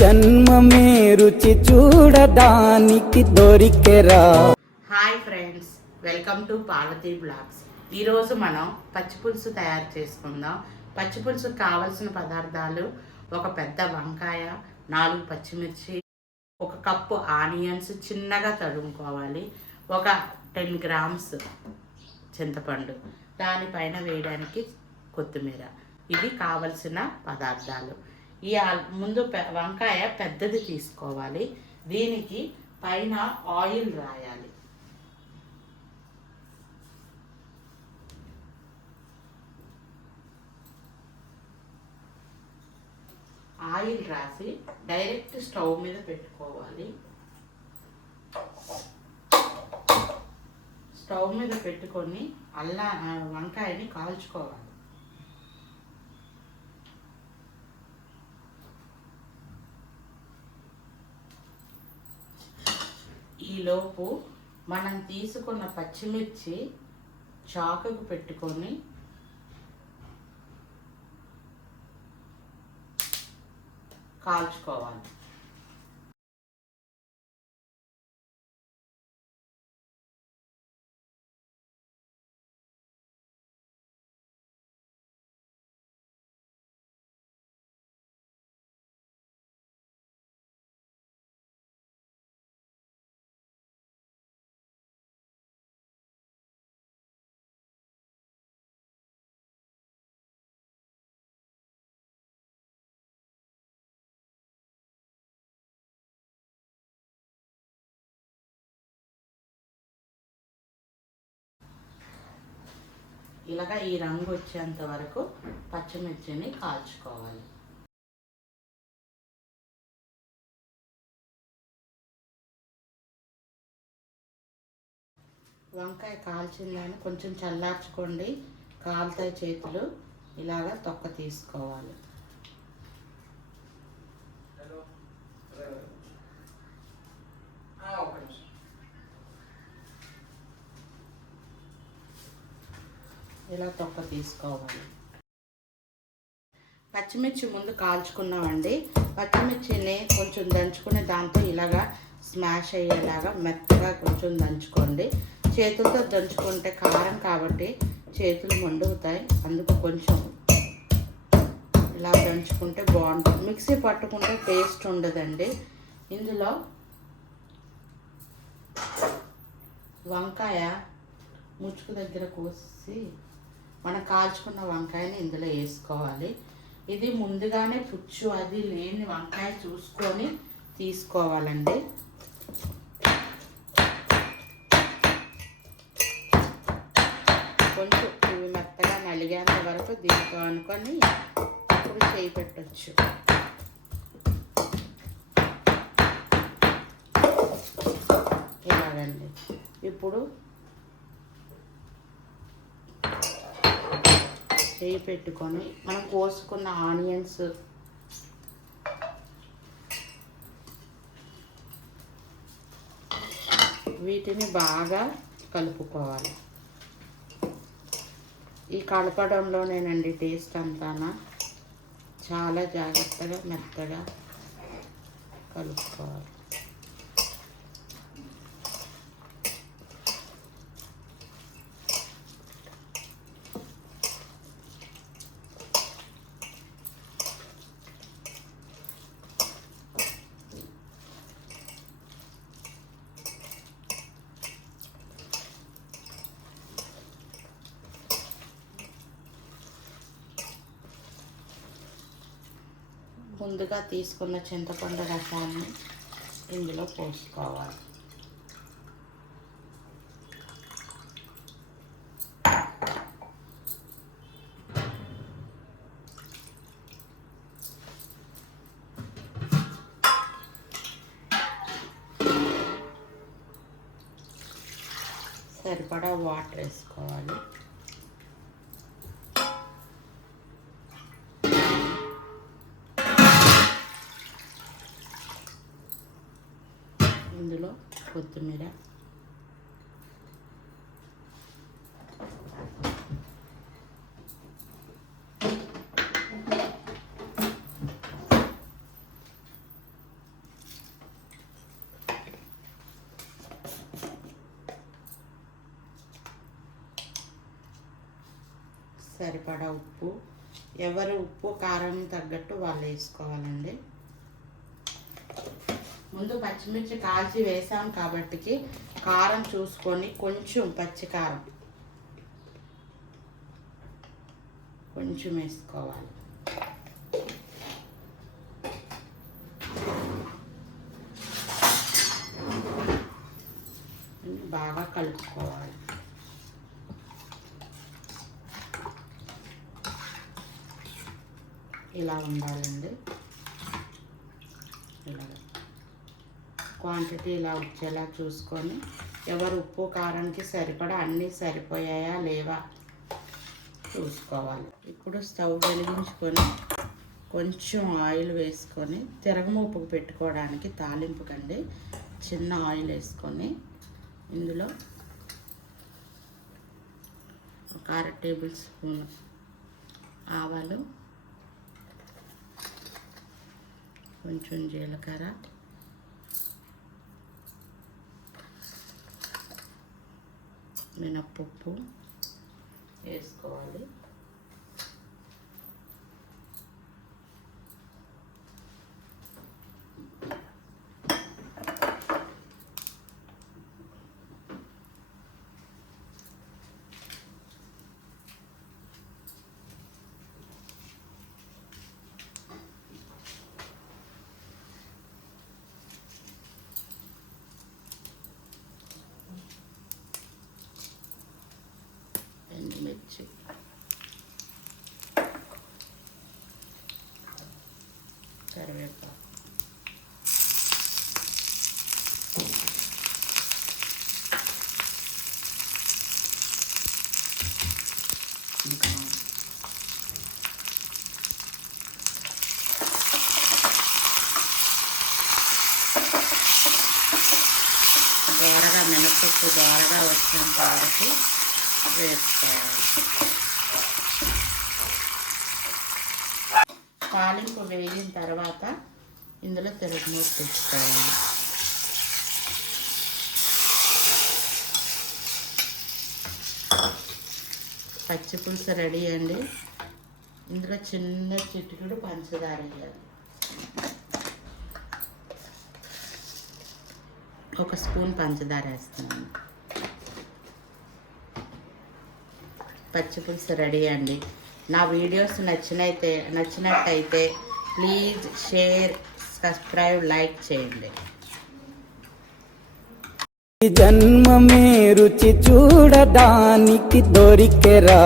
జన్మమే రుచి చూడడానికి దొరికెరా. Hi friends, welcome to Parvati blogs. ఈరోజు మనం పచ్చిపులుసు తయారు చేసుకుందాం. పచ్చిపులుసుకు కావలసిన పదార్థాలు: ఒక పెద్ద వంకాయ, 4 పచ్చిమిర్చి, 1 కప్పు ఆనియన్స్ చిన్నగా తరుముకోవాలి, ఒక 10 గ్రామ్స్ చింతపండు, దానిపైన వేయడానికి కొత్తిమీర. ఇవి కావలసిన పదార్థాలు. ముందు వంకాయ పెద్దది తీసుకోవాలి. దీనికి పైన ఆయిల్ రాయాలి. ఆయిల్ రాసి డైరెక్ట్ స్టవ్ మీద పెట్టుకోవాలి. స్టవ్ మీద పెట్టుకొని వంకాయని కాల్చుకోవాలి. ఈలోపు మనం తీసుకున్న పచ్చిమిర్చి చాకుకు పెట్టుకొని కాల్చుకోవాలి. ఇలాగా ఈ రంగు వచ్చేంత వరకు పచ్చిమిర్చిని కాల్చుకోవాలి. వంకాయ కాల్చిందని కొంచెం చల్లార్చుకోండి, కాలుతాయి చేతులు. ఇలాగా తొక్క తీసుకోవాలి. ఇలా తొక్క తీసుకోవాలి. పచ్చిమిర్చి ముందు కాల్చుకున్నామండి. పచ్చిమిర్చిని కొంచెం దంచుకుని దాంతో ఇలాగా స్మాష్ అయ్యేలాగా మెత్తగా కొంచెం దంచుకోండి. చేతులతో దంచుకుంటే కారం కాబట్టి చేతులు మండుతాయి, అందుకు కొంచెం ఇలా దంచుకుంటే బాగుంటుంది. మిక్సీ పట్టుకుంటే టేస్ట్ ఉండదండి. ఇందులో వంకాయ ముచ్చుకు దగ్గర కోసి మనం కాల్చుకున్న వంకాయని ఇందులో వేసుకోవాలి. ఇది ముందుగానే పుచ్చు అది లేని వంకాయ చూసుకొని తీసుకోవాలండి. కొంచెం ఇవి మెత్తగా నలిగేంత వరకు దీంతో అనుకొని ఇప్పుడు చేయి పెట్టచ్చు. ఇలాగండి. ఇప్పుడు చేయి పెట్టుకొని మనం కోసుకున్న ఆనియన్స్ వీటిని బాగా కలుపుకోవాలి. ఈ కలపడంలోనేనండి టేస్ట్ అంతానా. చాలా జాగ్రత్తగా మెత్తగా కలుపుకోవాలి. ముందుగా తీసుకున్న చింతపండు రసాన్ని ఇందులో పోసుకోవాలి. సరిపడా వాటర్ వేసుకోవాలి. ఇందులో కొత్తిమీర, సరిపడా ఉప్పు, ఎవరు ఉప్పు కారం తగ్గట్టు వాళ్ళు వేసుకోవాలండి. ముందు పచ్చిమిర్చి కాల్చి వేసాం కాబట్టి కారం చూసుకొని కొంచెం పచ్చి కారం కొంచెం వేసుకోవాలి. బాగా కలుపుకోవాలి. ఇలా ఉండాలండి. ఇలా క్వాంటిటీ ఇలా వచ్చేలా చూసుకొని ఎవరు ఉప్పు కారానికి సరిపడా అన్నీ సరిపోయాయా లేవా చూసుకోవాలి. ఇప్పుడు స్టవ్ వెలిగించుకొని కొంచెం ఆయిల్ వేసుకొని తిరగమూపుకు పెట్టుకోవడానికి తాలింపుకండి చిన్న ఆయిల్ వేసుకొని ఇందులో ఒక 1/2 టేబుల్ స్పూన్ ఆవాలు, కొంచెం జీలకర్ర, మినప్పప్పు వేసుకోవాలి. ఎండుమిర్చి, కరివేపాకు, దోరగా మినపప్పు దోరగా వచ్చేంత వరకు వేసుకోవాలి. తాలింపు వేగిన తర్వాత ఇందులో తిరగమూత తెచ్చుకోవాలి. పచ్చి పులుసు రెడీ అండి. ఇందులో చిన్న చిటికెడు పంచదార వేయాలి. 1 స్పూన్ పంచదార వేస్తున్నాను. పచ్చి పులుసు రెడీ అండి. నా వీడియోస్ నచ్చినట్టయితే ప్లీజ్ షేర్, సబ్స్క్రైబ్, లైక్ చేయండి. ఈ జన్మమే రుచి చూడడానికి దొరికెరా.